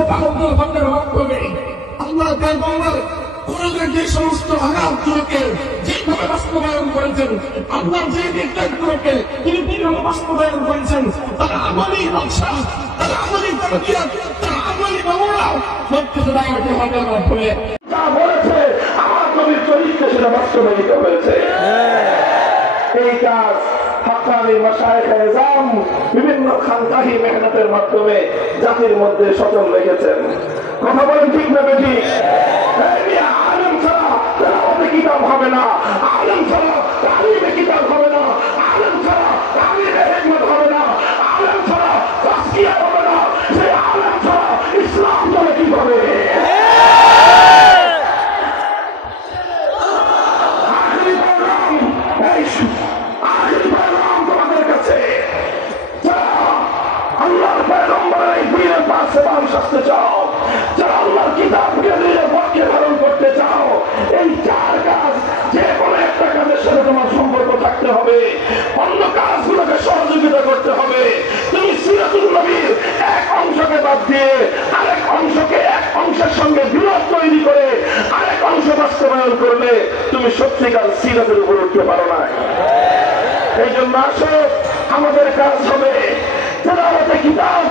সেবাগতের ফন্ডের মাধ্যমে আল্লাহ পয়গম্বর কোরআনের যে সমস্ত আয়াতগুলোকে যেভাবে বাস্তবায়ন করেছেন, আল্লাহর যে নির্দেশগুলোকে তিনি কিভাবে বাস্তবায়ন করেছেন, তারা আমলি নকশা, তারা আমলি তরবিয়ত, তারা আমলি নমুনা মধ্যে দাঁড়াতে হবে মাধ্যমে যা বলেছে আমার নবীর চরিত্রে সেটা বাস্তবায়িত হয়েছে। এই কাজ হাক্কানি মাশায়েখে ইজাম বিভিন্ন খানকাহি মেহনতের মাধ্যমে জাতির মধ্যে সচল রেখেছেন। কথা বলেন ঠিক না বেঠিক? আলেম ছাড়া তেলাওয়াতে কিতাব হবে না, আলেম ছাড়া তালিমে কিতাব হবে না, আলেম ছাড়া তালিমে হিকমত হবে না, আলেম ছাড়া তাজকিয়া হবে না, সেই আলেম ছাড়া ইসলাম চলে কি করে? তোমাদের কাছে আল্লাহর পয়গম্বরের এই দিনের পাশে মানুষ আসতে চাও, যারা আল্লাহর কিতাবকে নিজের পক্ষে ধারণ করতে চাও, এই চার কাজ যে কোনো একটা কাজের সাথে তোমার সম্পর্ক থাকতে হবে, অন্য কাজগুলোকে সহযোগিতা করতে হবে। তুমি সিরাতুন নবীর এক অংশকে বাদ দিয়ে আরেক অংশকে, এক অংশের সঙ্গে বিরোধ তৈরি করে আরেক অংশ বাস্তবায়ন করলে তুমি সত্যিকার সিরাতের উপর উঠতে পারো না। এই জন্য আসো, আমাদের কাজ হবে তেলাওয়াতে কিতাব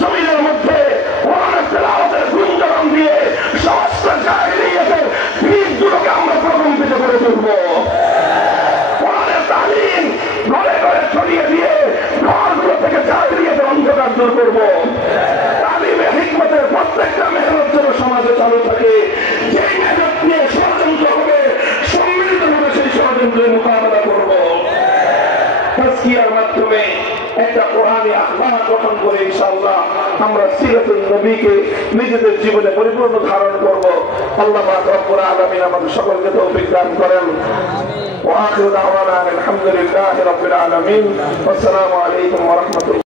জমিনের মধ্যে কোরআনের তেলাওয়াতের গুঞ্জন দিয়ে সমস্ত জাহেলিয়াতের ভিতগুলোকে আমরা প্রকম্পিত করে তুলব। কোরআনের তালিম ঘরে ঘরে ছড়িয়ে দিয়ে ঘরগুলো থেকে জাহেলিয়াতের অন্ধকার দূর করব। তালিমে হিকমতের প্রত্যেকটা মেহনত যেন সমাজে চালু থাকে। যেই মেহনত নিয়ে ষড়যন্ত্র হবে, সম্মিলিতভাবে সেই ষড়যন্ত্রের মোকাবেলা করব। তাজকিয়ার মাধ্যমে একটা কোরআনী আখলাক গঠন করে ইনশাআল্লাহ আমরা সিরাতুন নবীকে নিজেদের জীবনে পরিপূর্ণ ধারণ করব। আল্লাহ পাক রব্বুল আলামিন আমাদের সকলকে তৌফিক দান করেন। ওয়া আখিরু দাওয়ানা আলহামদুলিল্লাহি রাব্বিল আলামিন। আসসালামু আলাইকুম ওয়া রাহমাতুল্লাহ।